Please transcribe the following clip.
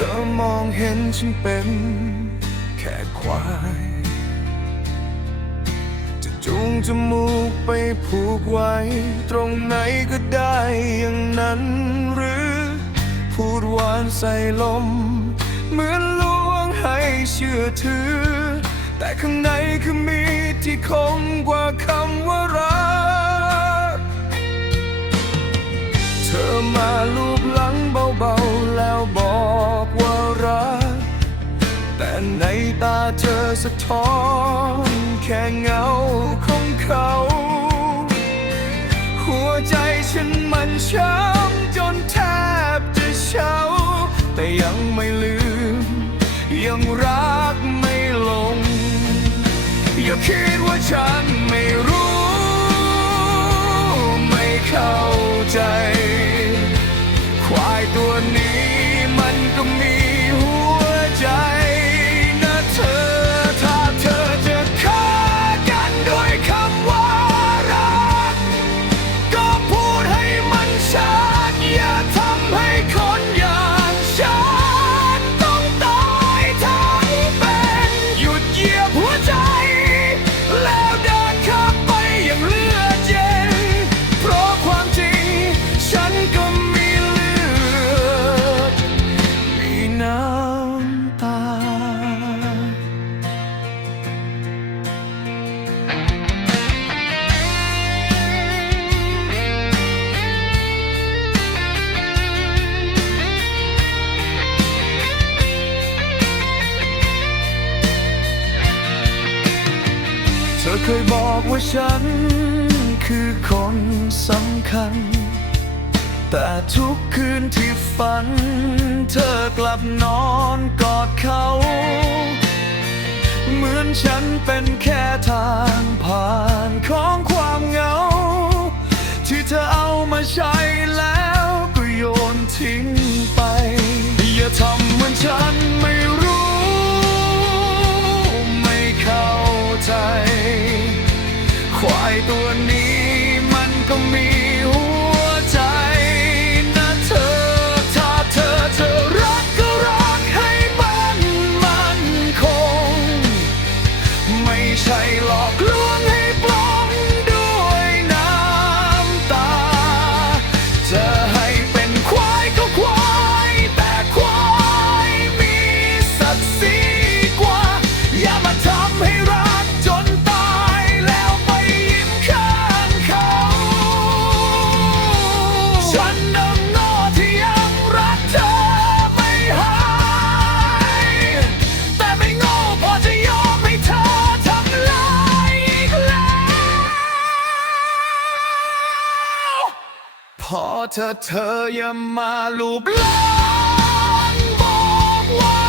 เธอมองเห็นฉันเป็น แค่ควาย จะจูงจมูกไปผูกไว้ ตรงไหนก็ได้อย่างนั้นหรือ พูดหวานใส่ลม เหมือนลวงให้เชื่อถือ แต่ข้างในคือมีที่คมกว่าคำว่ารัก เธอมาลูบหลังเบาๆแล้วบอก ว่ารัก แต่ในตาเธอสะท้อนแค่เงาของเขา หัวใจฉันมันช้ำจนแทบจะเฉาแต่ยังไม่ลืม ยังรักไม่ลง อย่าคิดว่าฉันไม่รู้ ไม่เข้าใจ ควายตัวนี้ มันก็มีหัวใจ เคยบอกว่าฉันคือคนสำคัญ แต่ทุกคืนที่ฝัน เธอกลับนอนกอดเขา เหมือนฉันเป็นแค่ทางผ่านของความเหงา ที่เธอเอามาใช้แล้วก็โยนทิ้งไป อย่าทำเหมือนฉัน ควายตัวนี้มันก็มี พอเธอเธออย่ามาลูบล้างบอกว่า